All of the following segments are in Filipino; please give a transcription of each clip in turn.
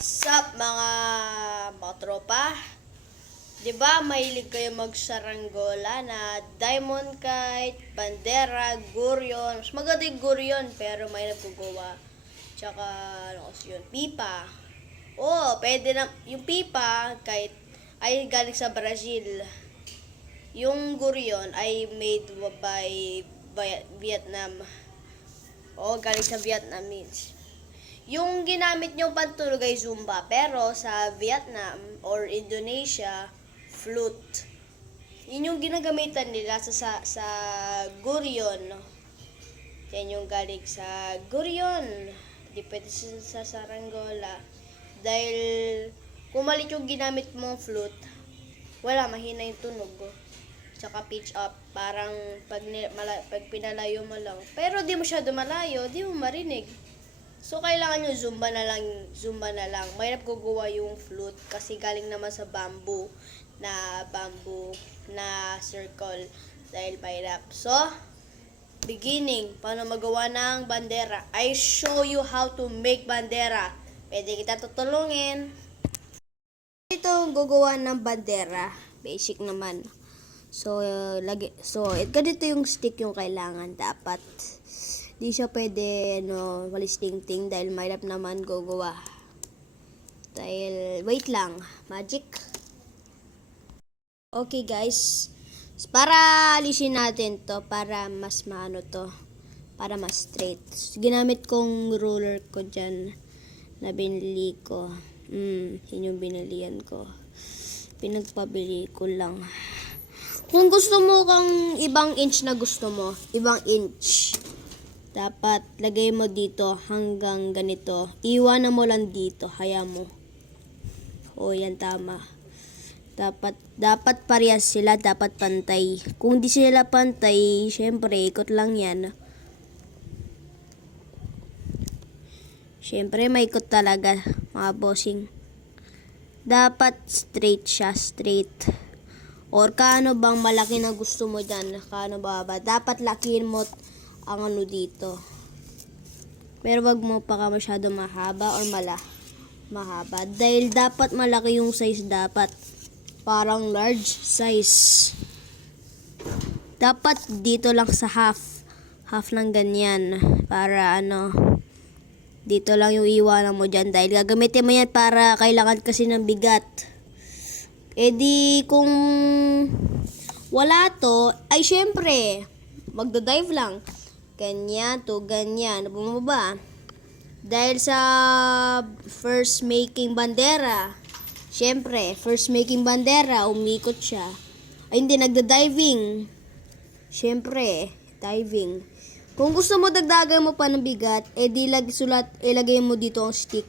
What's up mga tropa? 'Di ba mahilig kayo magsaranggola na diamond kite, bandera, guryon. Mas maganda yung guryon pero may nagkugawa. Tsaka ano kasi yun, pipa. Oh, pwede na yung pipa kahit ay galing sa Brazil. Yung guryon ay made by Vietnam. Oh, galing sa Vietnamese. Yung ginamit nyo pantulog ay Zumba, pero sa Vietnam or Indonesia, flute. Yun yung ginagamitan nila sa guryon. Yan yung galing sa guryon. Di pwede sa saranggola. Dahil kung malit yung ginamit mong flute, wala, mahina yung tunog. Tsaka pitch up, parang pag pinalayo mo lang. Pero di masyado malayo, di mo marinig. So, kailangan nyo zumba na lang. Mahirap gugawa yung flute kasi galing naman sa bamboo na circle dahil mahirap. So, beginning, paano magawa ng bandera. I show you how to make bandera. Pwede kita tutulungin. Ito gagawa ng bandera. Basic naman. So, ganito yung stick yung kailangan. Dapat di siya pwede, walis ting-ting dahil mahirap naman gagawa. Dahil, wait lang, magic. Okay guys, para alisin natin to, para mas maano to, para mas straight. Ginamit kong ruler ko dyan, na binili ko. Yun yung binilian ko. Pinagpabili ko lang. Kung gusto mo kang ibang inch na gusto mo, ibang inch. Dapat lagay mo dito hanggang ganito. Iwanan mo lang dito. Haya mo. O, yan tama. Dapat parehas sila. Dapat pantay. Kung di sila pantay, syempre, ikot lang yan. Syempre, maikot talaga, mga bossing. Dapat straight siya. Straight. Or kaano bang malaki na gusto mo dyan? Kaano ba? Dapat lakihin mo ang ano dito. Pero wag mo pa ka masyado mahaba or mahaba. Dahil dapat malaki yung size dapat. Parang large size. Dapat dito lang sa half. Half lang ganyan. Para dito lang yung iwanan mo dyan. Dahil gagamitin mo yan para kailangan kasi ng bigat. E di kung wala to, ay syempre, magdadive lang. Ganyan to ganyan. Bumaba. Dahil sa first making bandera, syempre, first making bandera, umikot siya. Ay hindi, nagda-diving. Syempre, diving. Kung gusto mo dagdagan mo pa ng bigat, ilagay mo dito ang stick.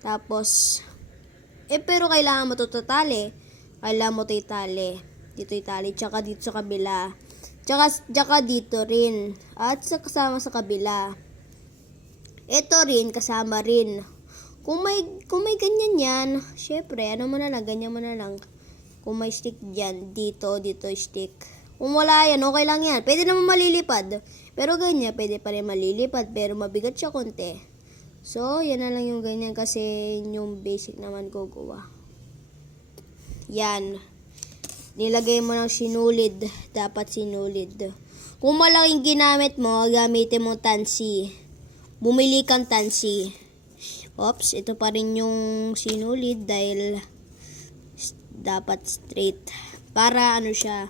Tapos, pero kailangan mo ito tatali. Kailangan mo ito itali. Dito itali, tsaka dito sa kabila. Tsaka dito rin. At kasama sa kabila. Ito rin, kasama rin. Kung may ganyan yan, syempre, ganyan mo na lang. Kung may stick dyan, dito stick. Kung wala yan, okay lang yan. Pwede naman malilipad. Pero ganyan, pwede pa rin malilipad. Pero mabigat siya konti. So, yan na lang yung ganyan kasi yung basic naman gagawa. Yan. Nilagay mo ng sinulid. Dapat sinulid. Kung malaking ginamit mo, gamitin mo tansi. Bumili kang tansi. Oops, ito pa rin yung sinulid dahil dapat straight. Para siya.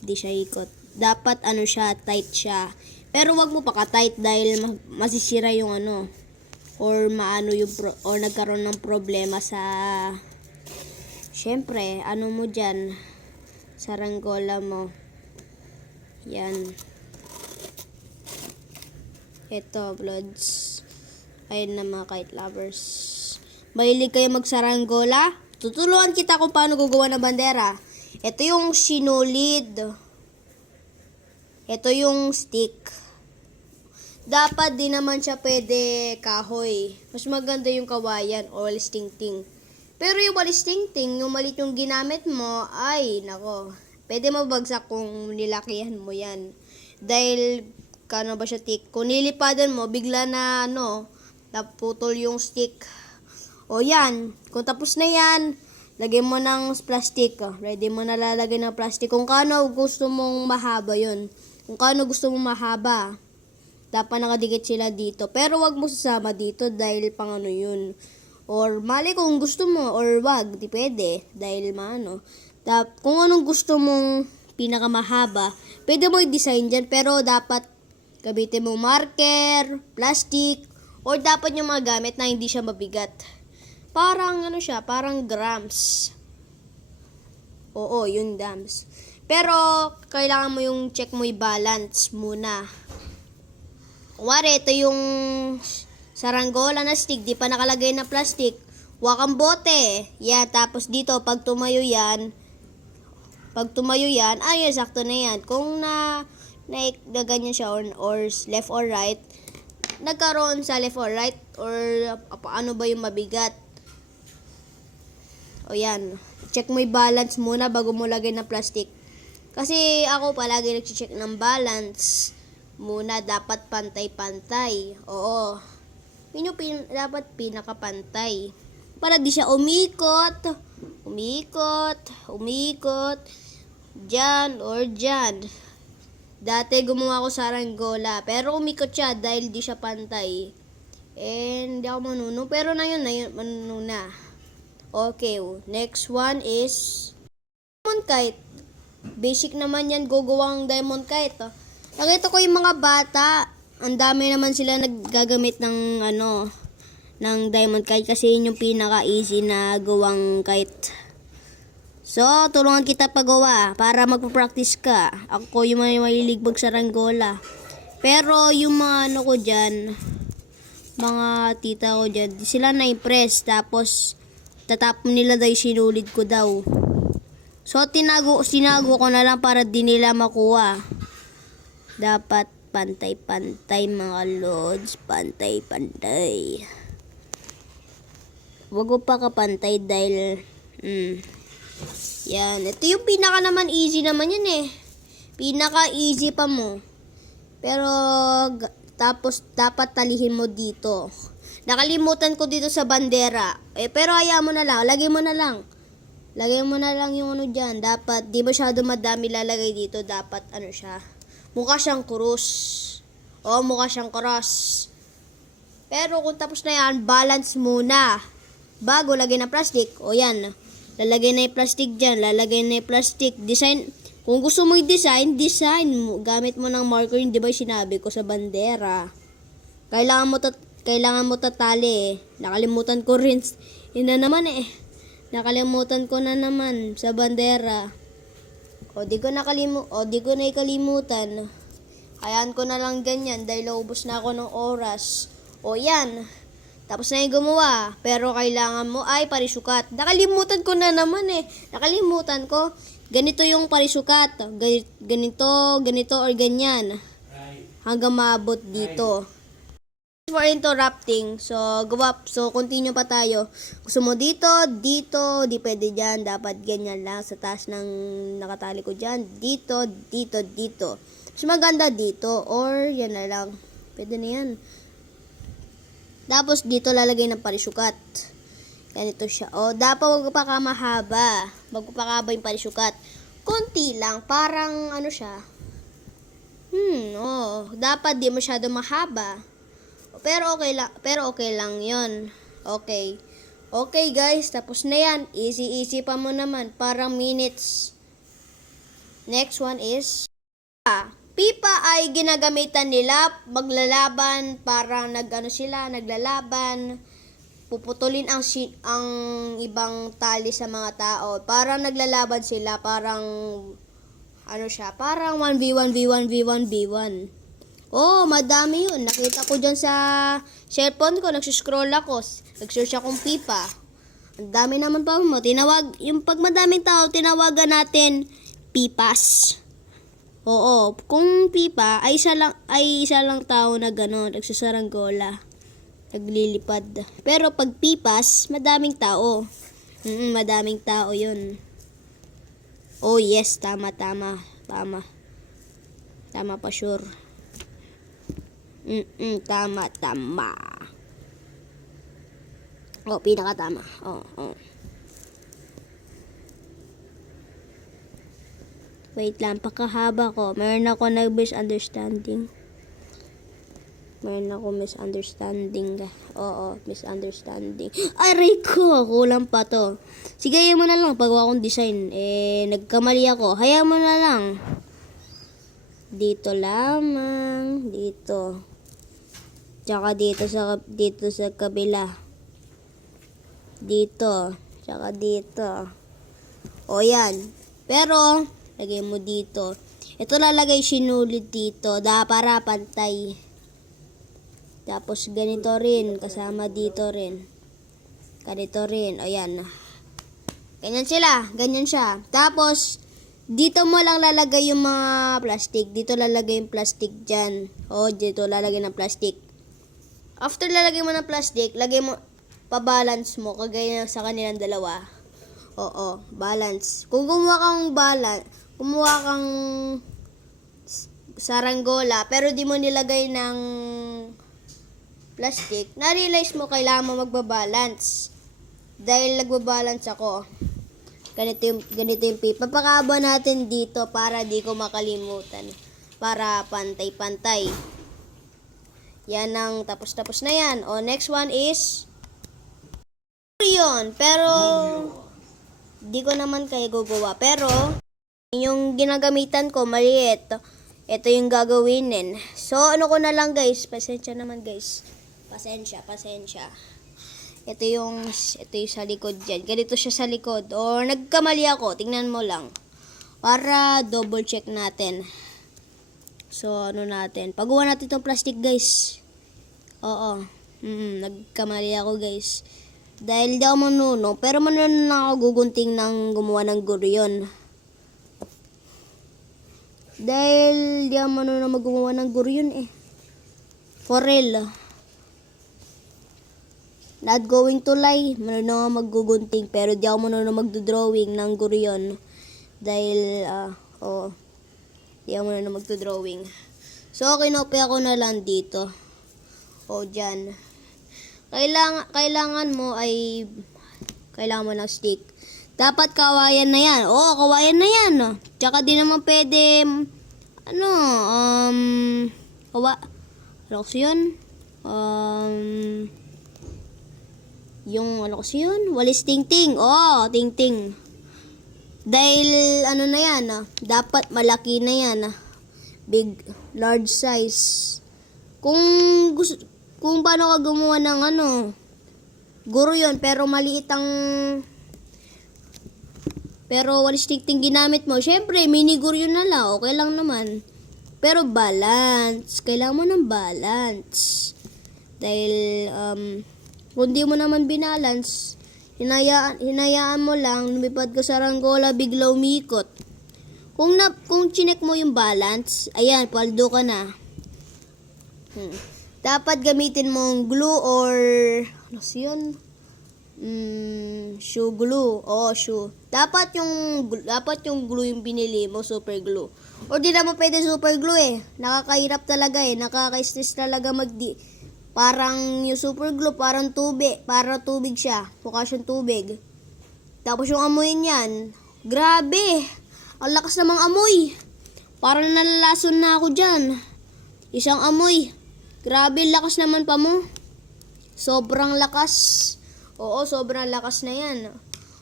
Di siya ikot. Dapat siya, tight siya. Pero wag mo paka-tight dahil masisira yung or or nagkaroon ng problema sa syempre, mo dyan sa ranggola mo. Yan. Ito, Bloods. Ayun na mga kite lovers. Mahilig kayo magsaranggola? Tutulungan kita kung paano gagawa ng bandera. Ito yung sinulid. Ito yung stick. Dapat din naman siya pwede kahoy. Mas maganda yung kawayan o walis ting-ting. Pero yung walis ting-ting, yung malit yung ginamit mo, ay, nako. Pwede mabagsak kung nilakihan mo yan. Dahil, kano ba siya tik? Kung nilipadan mo, bigla na, naputol yung stick. O yan, kung tapos na yan, lagyan mo ng plastic. Ready mo na lalagay ng plastic. Kung kano gusto mong mahaba yun. Kung kano gusto mong mahaba, dapat nakadikit sila dito. Pero wag mo sasama dito dahil pang ano yun. Or mali kung gusto mo, or wag, di pwede. Dahil maano. Kung anong gusto mong pinakamahaba, pwede mo i-design dyan. Pero dapat gamitin mo marker, plastic, or dapat yung mga gamit na hindi siya mabigat. Parang ano siya, parang grams. Oo, yung grams. Pero, kailangan mo yung check mo yung balance muna. Kuwari, ito yung saranggola na stick, di pa nakalagay na plastic. Huwag kang bote. Yan, tapos dito, pag tumayo yan, ayun, sakto na yan. Kung na ganyan siya, or left or right, nagkaroon sa left or right, or ano ba yung mabigat. O yan, check mo yung balance muna bago mo lagay ng plastic. Kasi ako palagi nag-check ng balance muna, dapat pantay-pantay. Oo. Dapat pinakapantay. Para di siya umikot. Diyan or diyan. Dati gumawa ko saranggola, pero umikot siya dahil di siya pantay. Hindi ako manunong, pero na yun, manunong na. Okay, next one is diamond kite. Basic naman yan, gugawang diamond kite. Nakita ko yung mga bata, ang dami naman sila naggagamit ng ng diamond kite kasi yun yung pinaka-easy na gawang kite. So, tulungan kita pagawa para magpa-practice ka. Ako yung mahilig magsaranggola. Pero yung mga ko dyan, mga tita ko dyan, di sila na-impress. Tapos, tatapon nila daw yung sinulid ko daw. So, sinago ko na lang para di nila makuha. Dapat pantay-pantay mga lods. Pantay-pantay. Wag ko pa kapantay dahil yan. Ito yung pinaka naman easy naman yan eh. Pinaka easy pa mo. Pero tapos dapat talihin mo dito. Nakalimutan ko dito sa bandera. Pero hayaan mo na lang. Lagay mo na lang. Lagay mo na lang yung ano dyan. Dapat, di masyado madami lalagay dito. Dapat, ano siya. Mukha siyang krus. O, mukha siyang cross. Pero kung tapos na yan, balance muna. Bago, lagay ng plastic. O, yan. Lalagay na yung plastic dyan. Lalagay na yung plastic. Design. Kung gusto mo i-design, design mo. Gamit mo ng marker. Hindi ba sinabi ko sa bandera? Kailangan mo tatali eh. Nakalimutan ko rin. Yun na naman eh. Nakalimutan ko na naman sa bandera. Di ko na ikalimutan. Hayaan ko na lang ganyan dahil naubos na ako ng oras. Yan. Tapos na yung gumawa. Pero kailangan mo ay parisukat. Nakalimutan ko na naman eh. Nakalimutan ko. Ganito yung parisukat. Ganito or ganyan. Hanggang maabot dito. For interrupting, so continue pa tayo. Gusto mo dito, di pwede dyan, dapat ganyan lang sa taas ng nakatali ko dyan, dito. Mas maganda dito, or yan na lang, pwede na yan. Tapos dito lalagay ng parisukat. Ganito siya. Dapat wag pa mahaba. Wag pa mahaba yung parisukat. Konti lang, parang ano siya. Dapat di masyado mahaba. Pero okay lang 'yon. Okay. Okay guys, tapos na 'yan. Easy pa mo naman, parang minutes. Next one is pipa ay ginagamitan nila maglalaban, parang naglalaban. Puputulin ang ibang tali sa mga tao. Parang naglalaban sila, parang parang 1v1 v1. Madami yun. Nakita ko dyan sa cellphone ko. Nagsiscroll ako. Nag-search akong pipa. Ang dami naman pa mo. Yung pag madaming tao, tinawagan natin pipas. Kung pipa, ay isa lang tao na gano'n. Nagsasaranggola. Naglilipad. Pero pag pipas, madaming tao. Madaming tao yun. Yes. Tama pa, sure. Tama. Oh, pinakatama. Oh, oh. Wait lang, pakahaba ko. Meron ako nag-misunderstanding. Oo, misunderstanding. Aray ko, kulang pa to. Sige, hayaan mo na lang. Pagawa kong design. Nagkamali ako. Hayaan mo na lang. Dito lamang. Dito. Tsaka dito sa kabila. Dito. Tsaka dito. O, yan. Pero, lagay mo dito. Ito lalagay sinulid dito. Para pantay. Tapos ganito rin, kasama dito rin. Ganito rin, ayan. Ganyan sila, ganyan siya. Tapos, dito mo lang lalagay yung mga plastic. Dito lalagay yung plastic dyan. O, dito lalagay ng plastic. After lalagay mo ng plastic, lagay mo, pa-balance mo, kagaya sa kanilang dalawa. Oo, balance. Kung gumawa kang saranggola, pero di mo nilagay ng plastic, na-realize mo kailangan mo magbabalance. Dahil nagbabalance ako. Ganito yung paper. Papakaba natin dito para di ko makalimutan. Para pantay-pantay. Yan ang tapos na yan. O, next one is yun. Pero, di ko naman kayo gugawa. Pero, yung ginagamitan ko, maliit. Ito yung gagawinin. So, ano ko na lang guys. Pasensya naman guys. Pasensya. Ito yung sa likod dyan. Ganito siya sa likod. Or nagkamali ako. Tingnan mo lang. Para double check natin. So, ano natin. Pagawa natin itong plastic guys. Oo. Nagkamali ako guys. Dahil di ako manunong. Pero manunong lang ako gugunting ng gumawa ng guryon. Dahil di ako manunong gumawa ng guryon eh. For real. Not going to lie, marunong ako maggugunting pero di ako marunong magdodrawing ng guryon. Dahil, di ako marunong magdodrawing. So, kinopy ako na lang dito. O, dyan. Kailangan mo ng stick. Dapat kawayan na yan. Oo, kawayan na yan. Tsaka di naman pwede, ano kasi yun? Yung ano kasi yun? Walis ting-ting. Oh, ting-ting. Dahil ano na yan, dapat malaki na yan. Large size. Kung paano ka gumawa ng guro yun, pero maliit ang pero walis ting-ting ginamit mo. Syempre, mini guro yun na lang. Okay lang naman. Pero balance. Kailangan mo ng balance. Dahil, kung di mo naman binalance, hinayaan mo lang, lumipad ka sa ranggola, bigla umikot. Kung chinek mo yung balance, ayan, paldo ka na. Dapat gamitin mong glue or, ano yun? Shoe glue. Oo, shoe. Dapat yung glue yung binili mo, super glue. Or di naman pwede super glue eh. Nakakahirap talaga eh. Nakaka-stress talaga parang yung super glue, parang tubig siya. Mukha siyang tubig. Tapos yung amoy niyan, grabe. Ang lakas namang amoy. Parang nalalason na ako dyan. Isang amoy. Grabe, lakas naman pa mo. Sobrang lakas. Oo, sobrang lakas na yan.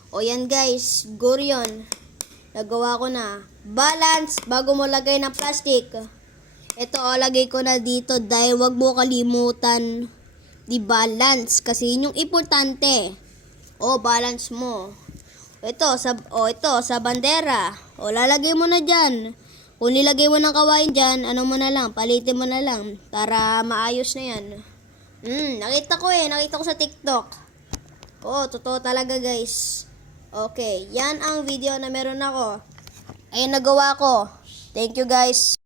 O yan guys, guryon. Nagawa ko na. Balance, bago mo lagay ng plastic. Ito, lagay ko na dito dahil wag mo kalimutan di balance. Kasi yun yung importante. O, balance mo. Ito, sa bandera. O, lalagay mo na dyan. Kung nilagay mo ng kawain dyan, palitin mo na lang. Para maayos na yan. Nakita ko sa TikTok. Oo, totoo talaga guys. Okay, yan ang video na meron ako. Ayun, nagawa ko. Thank you guys.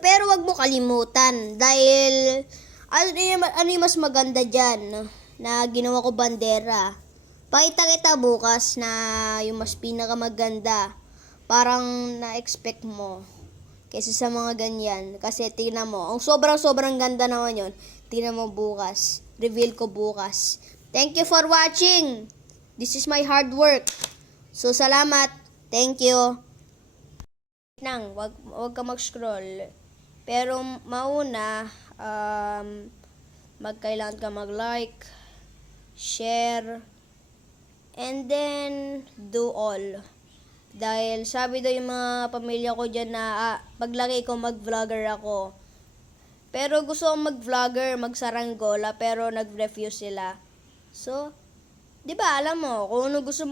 Pero wag mo kalimutan. Dahil, ano yung mas maganda dyan na ginawa ko bandera. Pakita kita bukas na yung mas pinakamaganda. Parang na-expect mo. Kaysa sa mga ganyan. Kasi tingnan mo, ang sobrang ganda naman yun. Tingnan mo bukas. Reveal ko bukas. Thank you for watching. This is my hard work. So, salamat. Thank you. Wag ka mag-scroll. Pero mauna, magkailangan ka mag-like, share, and then do all. Dahil sabi daw yung mga pamilya ko dyan na paglaki ko mag-vlogger ako. Pero gusto kong mag-vlogger, magsaranggola, pero nag-refuse sila. So, di ba alam mo, kung ano gusto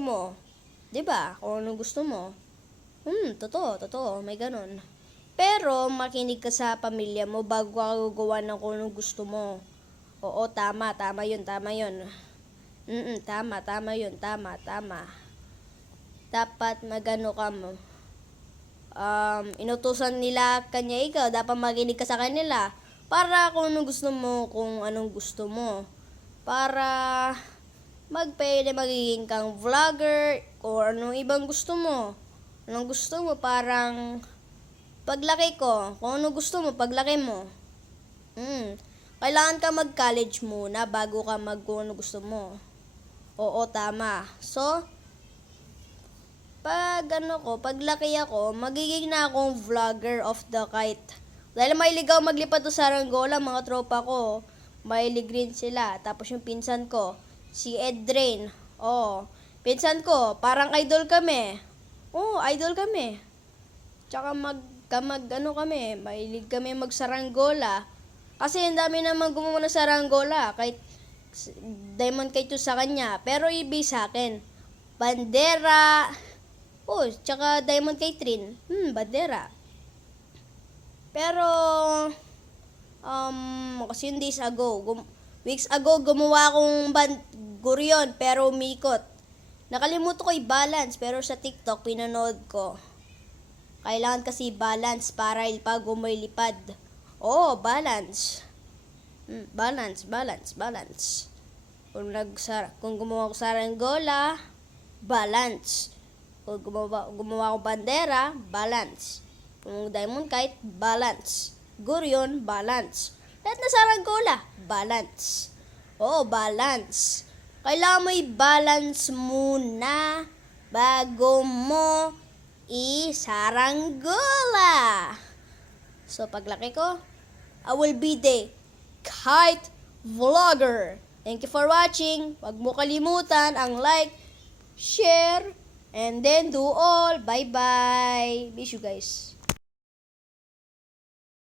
mo. Di ba? Kung ano gusto mo. Totoo, may ganun. Pero, makinig ka sa pamilya mo bago ka gagawa ng kung anong gusto mo. Oo, tama yun. Tama yun. Dapat magano ka mo. Inutusan nila kanya ikaw, dapat makinig ka sa kanila. Para kung anong gusto mo. Para pwede magiging kang vlogger, o anong ibang gusto mo. Anong gusto mo, parang paglaki ko, kung ano gusto mo, paglaki mo. Kailangan ka mag-college muna bago ka kung ano gusto mo. Oo, tama. So, paglaki ako, magiging na akong vlogger of the kite. Dahil mahilig ako maglipad sa saranggola, mga tropa ko, mahilig rin sila. Tapos yung pinsan ko, si Edrain. Pinsan ko, parang idol kami. Idol kami. Tsaka kami, mahilig kami magsaranggola. Kasi ang dami naman gumawa ng saranggola, kahit diamond kite sa kanya. Pero ibig sa akin, bandera, tsaka diamond kite rin. Bandera. Pero, kasi yung weeks ago, gumawa akong guryon, pero umikot. Nakalimutan ko i-balance, pero sa TikTok, pinanood ko. Kailangan kasi balance para pag umilipad. Balance. Balance. Kung gumawa ko saranggola, balance. Kung gumawa ko bandera, balance. Kung diamond kite, balance. Guryon, balance. Lahat na saranggola, balance. Balance. Kailangan mo i-balance muna bago mo isaranggola. So, paglaki ko, I will be the kite vlogger. Thank you for watching. Huwag mo kalimutan ang like, share, and then do all. Bye-bye. Miss you guys.